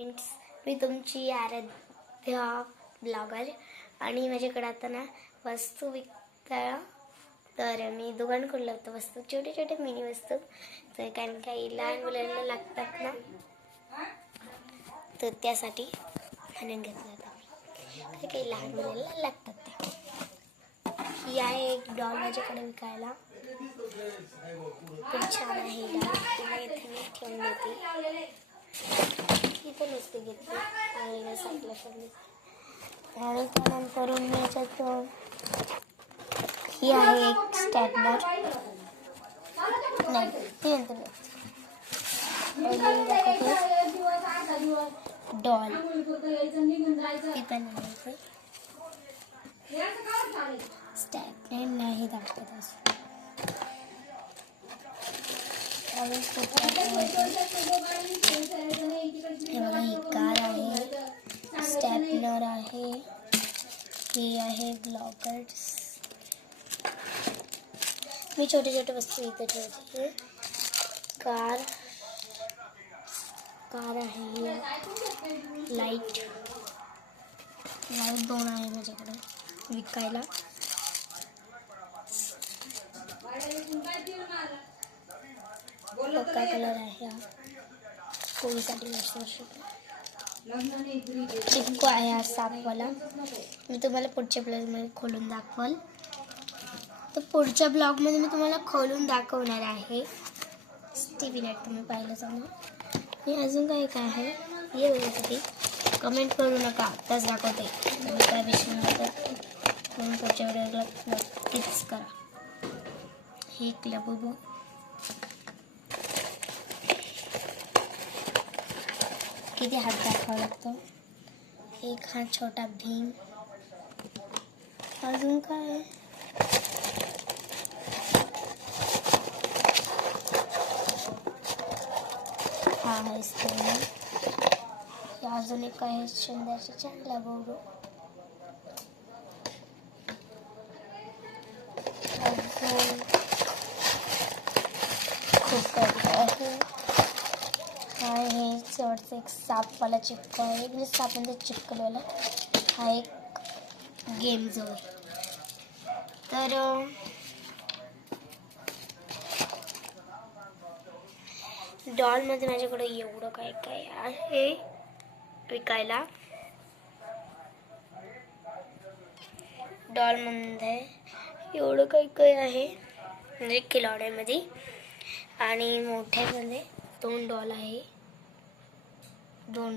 मी तुमची आराध्या ब्लॉगर आणि माझ्याकडे आता ना वस्तू विकता. तर मी दुकान खोललं होतं वस्तू छोटे छोटे मिनी वस्तू. तर कारण काही लहान मुलांना लागतात ना, तर त्यासाठी आणून घेतलं होतं. तर काही लहान मुलांना लागतात त्या. ही आहे एक डॉल माझ्याकडे विकायला. खूप छान आहे ही डॉल. तिला इथे मी ठेवून देते. इथं नसते घेतली आणि साईडला ठेवली. आणि त्यानंतर मी याच्यात ही आहे एक स्टॅपलर. नाही ती नंतर डॉल ती पण स्टॅपलर नाही दाखवत असं. हे बघा, ही कार आहे, स्टॅपलर आहे, ही आहे ब्लॉकर्स. मी छोटे छोटे वस्तू इथे ठेवते. कार आहे, लाईट दोन आहे माझ्याकडे विकायला. पक्का कलर आहे हा, पोळीसाठी मस्त. चिक्कू आहे हा सापवाला. मी तुम्हाला पुढच्या ब्लॉगमध्ये खोलून दाखवाल. तर पुढच्या ब्लॉगमध्ये मी तुम्हाला खोलून दाखवणार आहे. टीव्ही नाईट तुम्ही पाहिलं चांगलं. मी अजून काय आहे हे बघण्यासाठी कमेंट करू नका, आत्ताच दाखवते. तुम्ही काय विषय म्हणून पुढच्या व्हिडिओला नक्कीच करा. हे क्लबुबू किती हात दाखवावं लागतं. एक हा छोटा भीम. अजून काय हा आहे स्टोन. अजून एक आहे सुंदरशी चांगला बोरू. अजून खूप काही आहे. हा हे शेवटचं एक सापवाला चिपकू आहे, म्हणजे सापांचा चिपकलेला. हा एक गेम जो आहे. तर डॉलमध्ये माझ्याकडे एवढं काय काय आहे विकायला. डॉलमध्ये एवढं काही काही आहे, म्हणजे खिलाड्यामध्ये. आणि मोठ्यामध्ये 2 डॉल आहे, 2 डॉल.